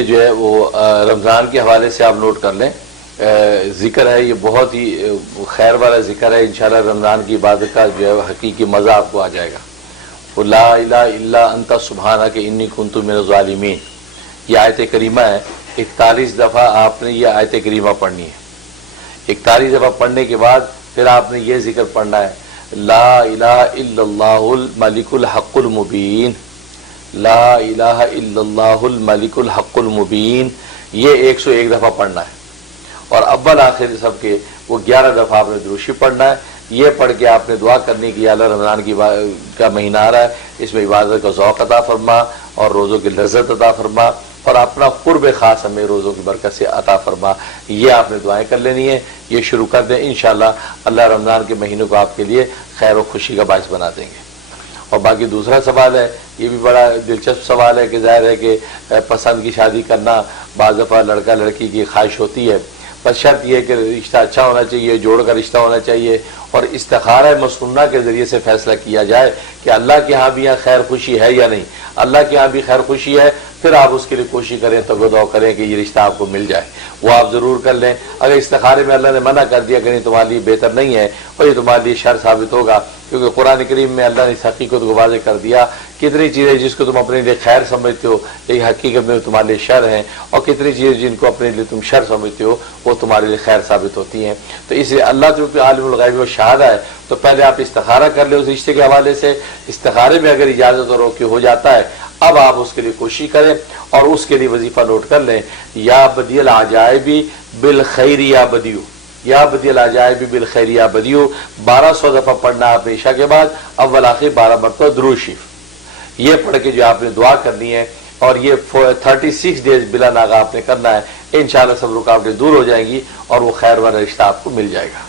یہ جو ہے وہ رمضان کے حوالے سے آپ نوٹ کر لیں، ذکر ہے، یہ بہت ہی خیر والا ذکر ہے، انشاءاللہ رمضان کی عبادت کا جو ہے حقیقی مزہ آپ کو آ جائے گا۔ وہ لا الہ الا انت سبحانک انی کنت من الظالمین، یہ آیت کریمہ ہے، 41 دفعہ آپ نے یہ آیت کریمہ پڑھنی ہے۔ 41 دفعہ پڑھنے کے بعد پھر آپ نے یہ ذکر پڑھنا ہے، لا الہ الا اللہ الملک الحق المبین، لا الہ الا اللہ الملک الحق المبین، یہ 101 دفعہ پڑھنا ہے۔ اور اول آخر سب کے وہ 11 دفعہ آپ نے دروشی پڑھنا ہے۔ یہ پڑھ کے آپ نے دعا کرنی کہ اللہ رمضان کا مہینہ آ رہا ہے، اس میں عبادت کا ذوق عطا فرما اور روزوں کی لذت عطا فرما اور اپنا قرب خاص ہمیں روزوں کی برکت سے عطا فرما۔ یہ آپ نے دعائیں کر لینی ہے، یہ شروع کر دیں، انشاءاللہ اللہ رمضان کے مہینوں کو آپ کے لیے خیر و خوشی کا باعث بنا دیں گے۔ اور باقی دوسرا سوال ہے، یہ بھی بڑا دلچسپ سوال ہے کہ ظاہر ہے کہ پسند کی شادی کرنا بعض دفعہ لڑکا لڑکی کی خواہش ہوتی ہے، بس شرط یہ کہ رشتہ اچھا ہونا چاہیے، جوڑ کا رشتہ ہونا چاہیے اور استخارہ مسنونہ کے ذریعے سے فیصلہ کیا جائے کہ اللہ کے ہاں بھی یہاں خیر خوشی ہے یا نہیں۔ اللہ کے ہاں بھی خیر خوشی ہے، پھر آپ اس کے لیے کوشش کریں، تگ و دو کریں کہ یہ رشتہ آپ کو مل جائے، وہ آپ ضرور کر لیں۔ اگر استخارے میں اللہ نے منع کر دیا کہ نہیں تمہارے لیے بہتر نہیں ہے اور یہ تمہارے لیے شر ثابت ہوگا، کیونکہ قرآن کریم میں اللہ نے اس حقیقت کو واضح کر دیا، کتنی چیزیں جس کو تم اپنے لیے خیر سمجھتے ہو لیکن حقیقت میں تمہارے لیے شر ہیں، اور کتنی چیزیں جن کو اپنے لیے تم شر سمجھتے ہو وہ تمہارے لیے خیر ثابت ہوتی ہیں۔ تو اس لیے اللہ چونکہ عالم الغیب و شہادہ ہے، تو پہلے آپ استخارہ کر لیں اس رشتے کے حوالے سے، استخارے میں اگر اجازت اور روک ہو جاتا ہے اب آپ اس کے لیے کوشش کریں اور اس کے لیے وظیفہ نوٹ کر لیں، یا بدی العجائب بالخیر یا بدیو، یا بدی العجائب بالخیر یا بدیو، 1200 دفعہ پڑھنا آپ نے عشاء کے بعد، اول آخر 12 مرتبہ درود شریف، یہ پڑھ کے جو آپ نے دعا کرنی ہے اور یہ 36 ڈیز بلا ناغہ آپ نے کرنا ہے، انشاءاللہ سب رکاوٹیں دور ہو جائیں گی اور وہ خیر والا رشتہ آپ کو مل جائے گا۔